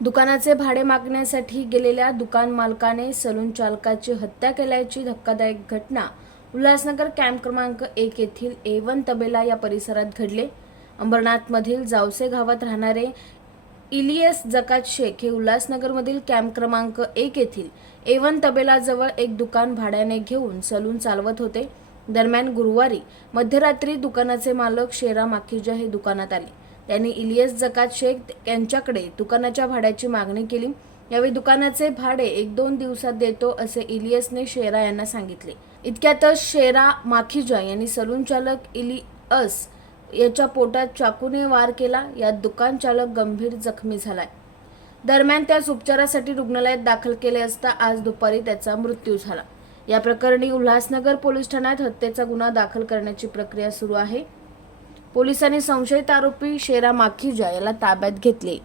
दुकानाचे भाडे मागण्यासाठी गेलेल्या दुकान मालकाने सलून चालकाची हत्या केल्याची धक्कादायक घटना. उल्हासनगर कॅम्प क्रमांक एक येथील ए वन तबेला या परिसरात घडले. अंबरनाथमधील जावसे गावात राहणारे इलियस जकात शेख हे उल्हासनगरमधील कॅम्प क्रमांक एक येथील ए वन तबेलाजवळ एक दुकान भाड्याने घेऊन सलून चालवत होते. दरम्यान गुरुवारी मध्यरात्री दुकानाचे मालक शेरा माखीजा हे दुकानात आले. त्यांनी इलियस जकात शेख यांच्याकडे दुकानाच्या भाड्याची मागणी केली. यावेळी दुकानाचे भाडे एक दोन दिवसात देतो असे इलियसने शेरा यांना सांगितले. इतक्यातच शेरा माखीजा यांनी सलून चालक इलियस याच्या पोटात चाकूने वार केला. यात दुकान चालक गंभीर जखमी झालाय. दरम्यान त्यास उपचारासाठी रुग्णालयात दाखल केले असता आज दुपारी त्याचा मृत्यू झाला. या प्रकरणी उल्हासनगर पोलीस ठाण्यात हत्येचा गुन्हा दाखल करण्याची प्रक्रिया सुरू आहे. पोलिसांनी संशयित आरोपी शेरा माखीजा याला ताब्यात घेतले.